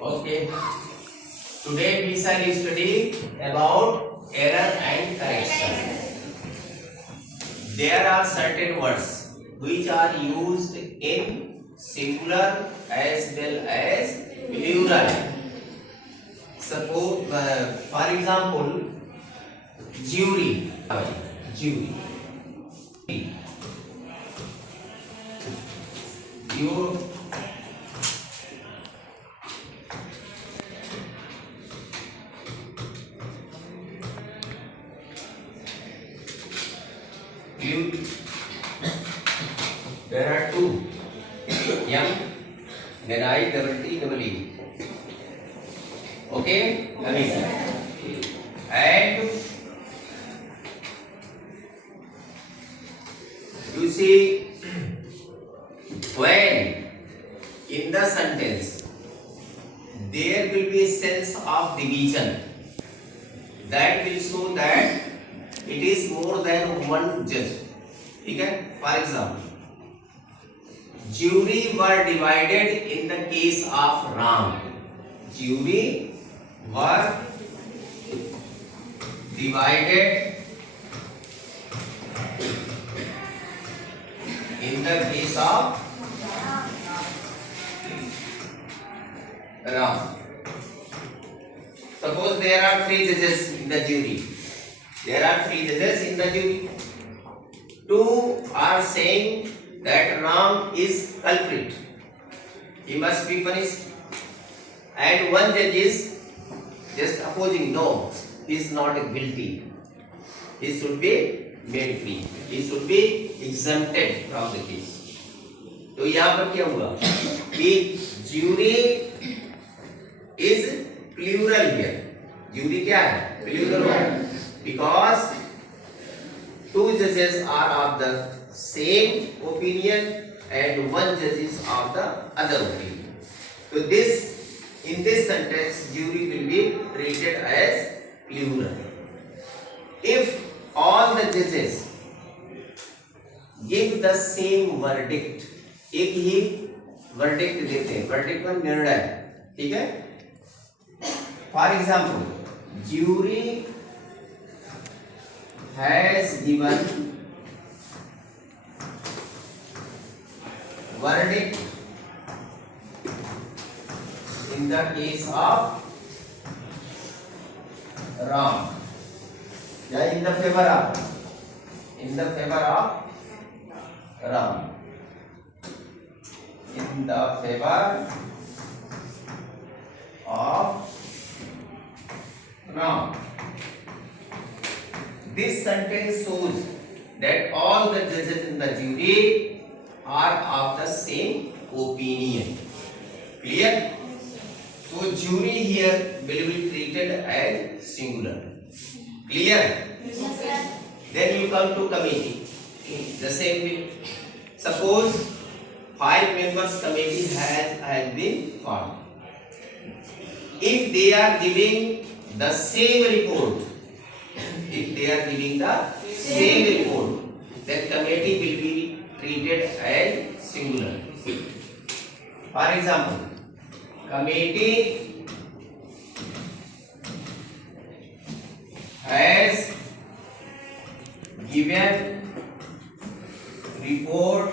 Okay. Today we shall study about error and correction. There are certain words which are used in singular as well as plural. Suppose, for example, jury. Jury. You there are two. M, then I double T double E. Okay? And you see, when in the sentence there will be a sense of division, that will show that it is more than one judge. Okay? For example, jury were divided in the case of Ram. Jury were divided in the case of Ram. Suppose there are three judges in the jury. There are three judges in the jury. Two are saying that Ram is culprit. He must be punished. And one judge is just opposing, no, he is not guilty. He should be made free. He should be exempted from the case. तो यहाँ पर क्या हुआ कि jury is plural here. Jury क्या है? Plural है. Because two judges are of the same opinion and one judge is of the other opinion. So this, in this sentence, jury will be treated as plural. If all the judges give the same verdict, एक ही verdict देते हैं, verdict में निर्णय, ठीक है? For example, jury has given verdict in the case of Ram. Yeah, in the favor of Ram. In the favor of Ram. This sentence shows that all the judges in the jury are of the same opinion. Clear? So jury here will be treated as singular. Clear? Yes, sir. Then you come to committee. The same way. Suppose 5 members committee has been formed. If they are giving the same report, then committee will be treated as singular. For example, committee has given report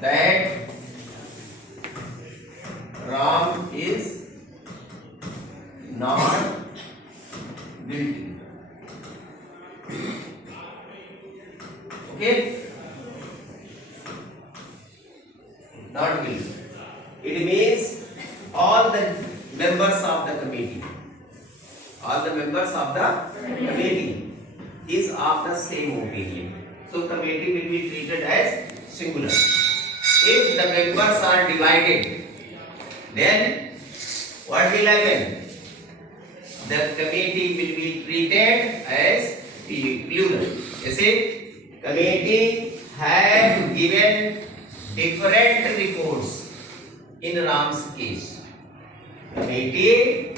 that Ram is not guilty. Okay? Not guilty. It means all the members of the committee is of the same opinion. So committee will be treated as singular. If the members are divided, then what will happen? The committee will be treated as plural. You see, committee have given different reports in Ram's case. Committee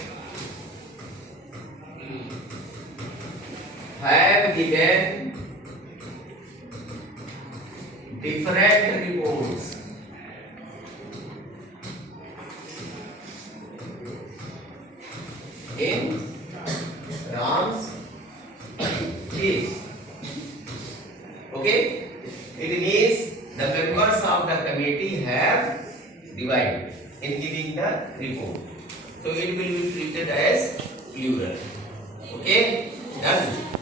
have given different reports in Ram's case. Okay? It means the members of the committee have divided in giving the report. So it will be treated as plural. Okay? Done.